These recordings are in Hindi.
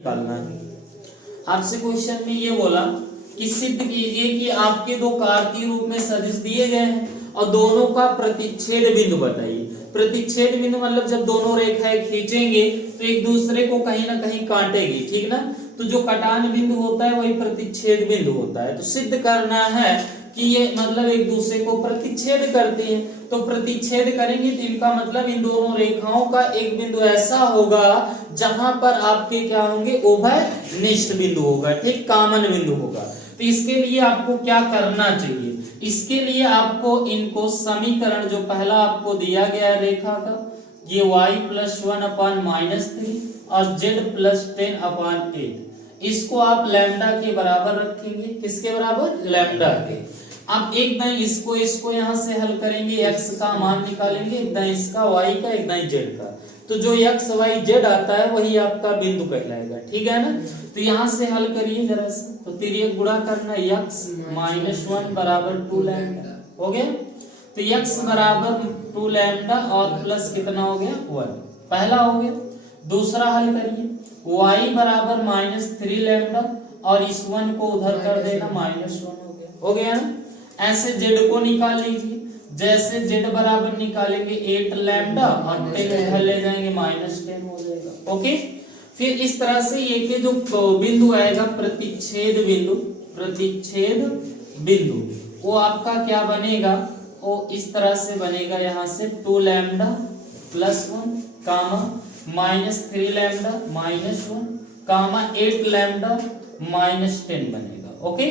निकालना है। आपसे क्वेश्चन में ये बोला कि सिद्ध कीजिए कि आपके दो कार्तीय रूप में सदिश दिए गए हैं और दोनों का प्रतिच्छेद बिंदु बताइए। प्रतिच्छेद बिंदु मतलब जब दोनों रेखाएं खींचेंगे तो एक दूसरे को कहीं ना कहीं काटेगी, ठीक ना। तो जो कटान बिंदु होता है वही प्रतिच्छेद बिंदु होता है। तो सिद्ध करना है कि ये मतलब एक दूसरे को प्रतिच्छेद करती है। तो प्रतिच्छेद करेंगे तो इनका मतलब इन दोनों रेखाओं का एक बिंदु ऐसा होगा जहां पर आपके क्या होंगे, उभय निष्ठ बिंदु होगा, ठीक, कॉमन बिंदु होगा। तो इसके लिए आपको क्या करना चाहिए, इसके लिए आपको इनको समीकरण जो पहला आपको दिया गया है रेखा का, ये y+1/-3 और z+10/8, इसको आप लैम्डा के बराबर रखेंगे। किसके बराबर? लैम्डा के। अब एक दाएं इसको यहां से हल करेंगे, x का मान निकालेंगे, एक दाएं इसका y का, एक दाएं z का। तो जो x y z आता है वही आपका बिंदु कहलाएगा, ठीक है ना। तो यहां से हल करिए जरा से, तो तिर्यक गुणा करना, x-1 बराबर 2 लैम्डा हो गया। तो x बराबर 2 लैम्डा और प्लस कितना हो गया, 1, पहला हो गया। दूसरा हल करिए, y बराबर -3 लैम्डा और इस 1 को उधर कर देना, -1 हो गया ना। ऐसे z को निकाल लीजिए, जैसे z बराबर निकालेंगे 8 लैम्डा और 10 उधर ले जाएंगे, -10 हो जाएगा। ओके, फिर इस तरह से ये के जो बिंदु आएगा प्रतिच्छेद बिंदु, प्रतिच्छेद बिंदु वो आपका क्या बनेगा, वो इस तरह से बनेगा, यहां से 2 लैम्डा +1 कामा -3 लैम्डा -1 कामा 8 लैम्डा -10 बनेगा। ओके,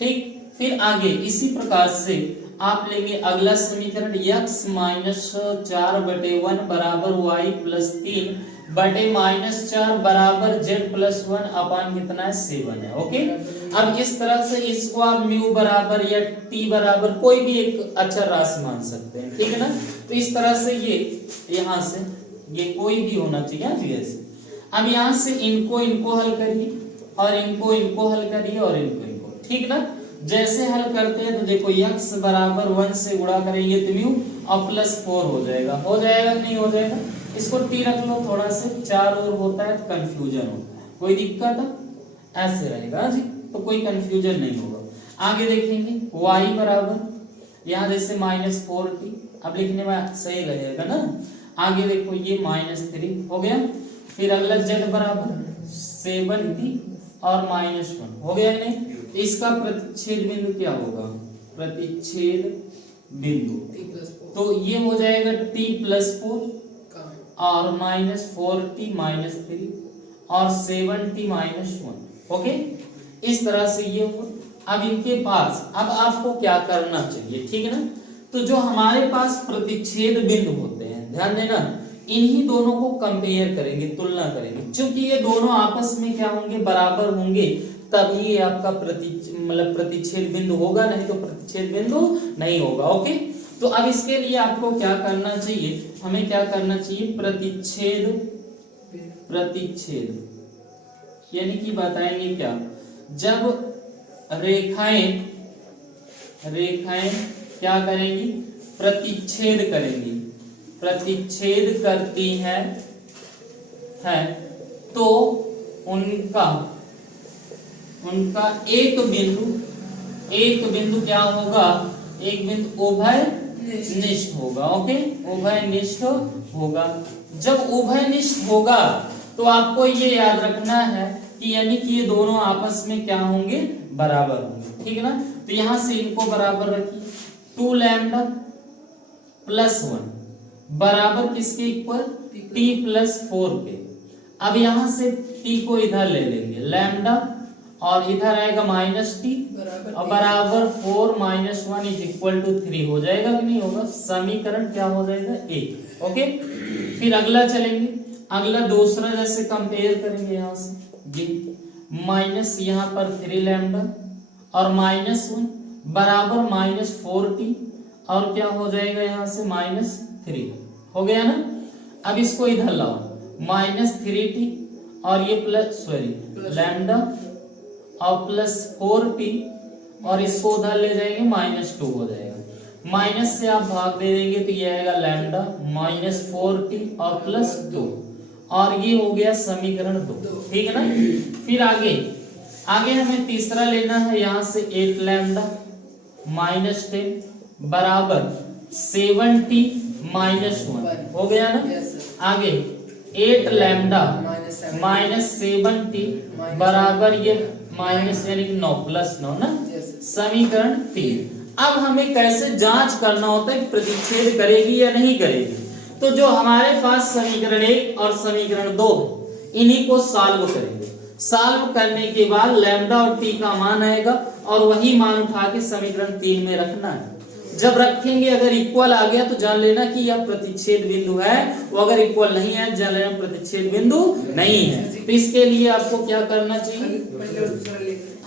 ठीक। फिर आगे इसी प्रकार से आप लेंगे अगला समीकरण, x-4/1 बराबर y+3 बटे -4 बराबर z+1 अपान कितना है, 7 है। ओके, अब इस तरह से इसको आप म्यू बराबर या t बराबर कोई भी एक अचर राशि मान सकते हैं, ठीक है ना। तो इस तरह से ये यहां से ये कोई भी होना चाहिए ऐसे। अब यहां से इनको हल करिए और इनको हल करिए और इनको, ठीक ना। जैसे हल करते हैं तो देखो x बराबर 1 से गुणा करेंगे तो म्यू और +4 हो जाएगा नहीं हो जाएगा। इसको t रख लो, थोड़ा से 4 और होता है तो कंफ्यूजन होता है, कोई दिक्कत है, ऐसे रहेगा जी, तो कोई कंफ्यूजन नहीं होगा। आगे देखेंगे y बराबर यहाँ जैसे -4t, अब लिखने में सही रहेगा ना। आगे देखो ये -3 हो गया। फिर अगला z बराबर 7t और -1 हो गया नहीं। इसका प्रतिच्छेद बिंदु क्या होगा, प्रतिच्छेद बिंदु तो ये हो जाएगा t+4 और -4t -3 और 7t -1। ओके, इस तरह से ये हुआ। अब इनके पास अब आपको क्या करना चाहिए, ठीक है ना। तो जो हमारे पास प्रतिच्छेद बिंदु होते हैं, ध्यान देना, इन्हीं दोनों को कंपेयर करेंगे, तुलना करेंगे। क्योंकि ये दोनों आपस में क्या होंगे, बराबर होंगे, तभी ये आपका प्रतिच्छेद बिंदु होगा, नहीं तो प्रतिच्छेद बिंदु नहीं होगा। ओके, तो अब इसके लिए आपको क्या करना चाहिए, हमें क्या करना चाहिए, प्रतिच्छेद यानी कि बताएंगे क्या, जब रेखाएं क्या करेंगी, प्रतिच्छेद करेंगी, प्रतिच्छेद करती है तो उनका एक बिंदु क्या होगा, एक बिंदु उभय निष्ठ होगा। ओके, उभय निष्ठ होगा। जब उभय निष्ठ होगा तो आपको ये याद रखना है कि यानी कि ये दोनों आपस में क्या होंगे, बराबर होंगे, ठीक है ना। तो यहां से इनको बराबर रखिए, 2 लैम्डा +1 बराबर किसके इक्वल, t+4 के। अब यहां से t को इधर ले लेंगे, लैम्डा, और इधर आएगा -t और बराबर 4 - 1 = 3 हो जाएगा कि नहीं होगा, समीकरण क्या हो जाएगा, 1। ओके, फिर अगला चलेंगे, अगला दूसरा जैसे कंपेयर करेंगे, यहां से ये माइनस यहाँ पर 3 लैम्डा और -1 बराबर -4t और क्या हो जाएगा, यहाँ से -3 हो गया ना। अब इसको इधर लाओ, -3t और ये लैम्डा और +4t और इसको उधर ले जाएंगे, -2 हो जाएगा। माइनस से आप भाग दे देंगे तो ये आएगा लैम्डा -4t और +2 और ये हो गया समीकरण 2, ठीक है ना। फिर आगे हमें तीसरा लेना है, यहां से 8 लैम्डा माइनस 10 बराबर 7t माइनस 1 हो गया ना। आगे 8 लैम्डा माइनस 7t बराबर ये माइनस यानी कि 9 प्लस 9 ना, समीकरण 3। अब हमें कैसे जांच करना होता है कि प्रतिच्छेद करेगी या नहीं करेगी। तो जो हमारे पास समीकरण 1 और समीकरण 2 इन्हीं को सॉल्व करेंगे। सॉल्व करने के बाद लैम्डा और टी का मान आएगा और वही मान उठा के समीकरण 3 में रखना है। जब रखेंगे अगर इक्वल आ गया तो जान लेना कि यह प्रतिच्छेद बिंदु है, वो अगर इक्वल नहीं है जान लेना प्रतिच्छेद बिंदु नहीं है। तो इसके लिए आपको क्या करना चाहिए,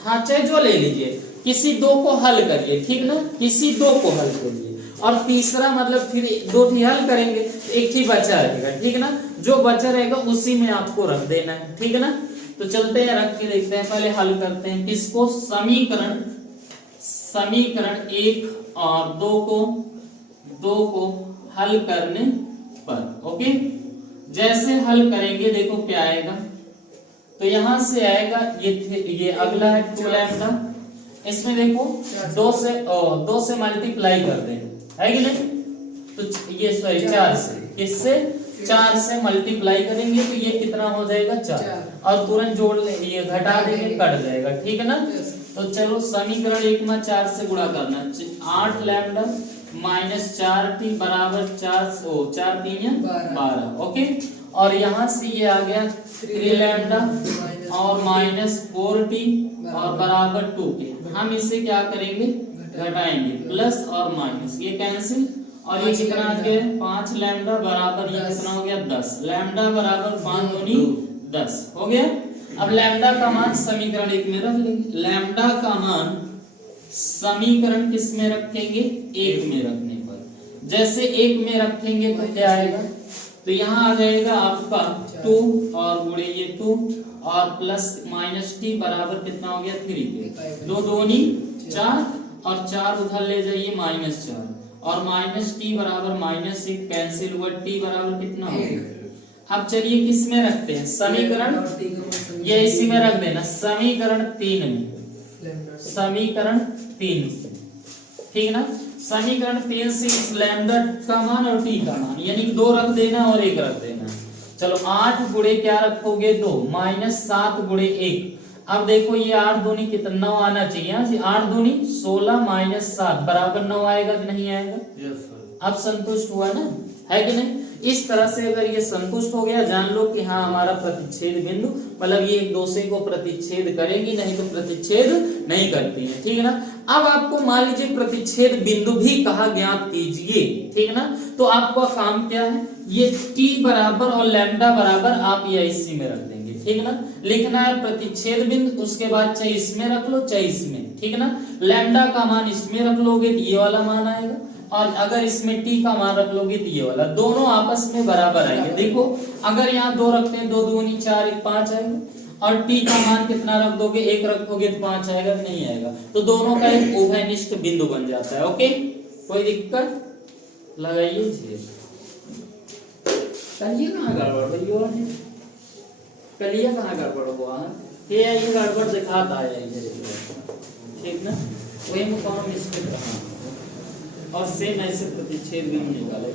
हाँ चाहे जो ले लीजिए, किसी दो को हल करिए, ठीक ना, किसी दो को हल करिए और तीसरा मतलब फिर 2 ही हल करेंगे, एक ही बचा रहेगा, ठीक ना। जो बचा रहेगा उसी में आपको रख देना है, ठीक है ना। तो चलते हैं रख के देखते हैं, पहले हल करते हैं किसको, समीकरण 1 और 2 को हल करने पर। ओके, जैसे हल करेंगे देखो क्या आएगा। तो यहां से आएगा ये अगला है 2 लैम्डा, इसमें देखो 2 से मल्टीप्लाई कर देंगे, है कि नहीं। तो ये सॉरी 4 से, किससे 4 से मल्टीप्लाई करेंगे तो ये कितना हो जाएगा 4 और तुरंत जोड़ लेंगे, ये घटा देंगे कट जाएगा, ठीक है ना। तो चलो समीकरण 1 में 4 से गुणा करना, 8 लैम्डा माइनस 4t बराबर 4 3 12। ओके, और यहाँ से ये आ गया 3 लैम्डा और माइनस 4t और बराबर 2k। हम इसे क्या करेंगे, घटाएंगे, प्लस और माइनस ये कैंसिल और ये कितना आ गया 5 लैम्डा बराबर ये कितना हो गया 10 लैम्डा बराबर 5 दूनी 10 हो गया। अब लैम्डा का मान समीकरण 1 में रख लेंगे, लैम्डा का मान समीकरण किस में रखेंगे, 1 में रखने पर। जैसे 1 में रखेंगे तो क्या आएगा, तो यहाँ आ जाएगा आपका 2 और गुणे ये 2 और प्लस माइनस टी बराबर कितना हो गया 3 2 दूनी 4 और 4 उधर ले जाइए माइनस 4 और माइनस टी बराबर माइनस 1 कैंसिल हुआ, टी बराबर कितना हो गया। अब चलिए किस में रखते हैं, समीकरण ये इसी में रख देना, समीकरण 3 में, समीकरण 3 से, ठीक ना। समीकरण 3 से इस लैम्डा का मान और टी का मान यानी कि 2 रख देना और 1 रख देना। चलो 8 गुणे क्या रखोगे 2 माइनस 7 गुणे 1। अब देखो ये 8 दूनी कितना 9 आना चाहिए, 8 दूनी 16 माइनस 7 बराबर 9 आएगा कि नहीं आएगा। अब संतुष्ट हुआ ना, है कि नहीं। इस तरह से अगर ये संतुष्ट हो गया जान लो कि हाँ हमारा प्रतिच्छेद बिंदु मतलब ये एक दूसरे को प्रतिच्छेद करेंगी, नहीं तो प्रतिच्छेद नहीं करती है, ठीक है ना। अब आपको मान लीजिए प्रतिच्छेद बिंदु भी कहा ज्ञात कीजिए, ठीक है ना। तो आपका काम क्या है, ये t बराबर और लैम्डा बराबर आप ये इसी में रख देंगे, ठीक है ना। लिखना है प्रतिच्छेद बिंदु, उसके बाद चाहे इसमें रख लो चाहे इसमें, ठीक है ना। लैम्डा का मान इसमें रख लोगे तो ये वाला मान आएगा और अगर इसमें टी का मान रख लोगे तो ये वाला, दोनों आपस में बराबर आएंगे। देखो अगर यहाँ 2 रखते हैं 2 दूनी 4 1 5 आएगा और टी का मान कितना रख दोगे 1 रखोगे तो 5 आएगा नहीं आएगा। तो दोनों का एक उभयनिष्ठ बिंदु बन जाता है। ओके, कोई दिक्कत लगाइए। कलिए कहाँ गड़बड़ हुई है, कलिए कहाँ गड़बड़ हुआ है, ये गड़बड़ दिखाता है ठीक ना, वही में कौन मिस्टेक रहा और सेम ऐसे प्रतिच्छेद बिंदु निकाले।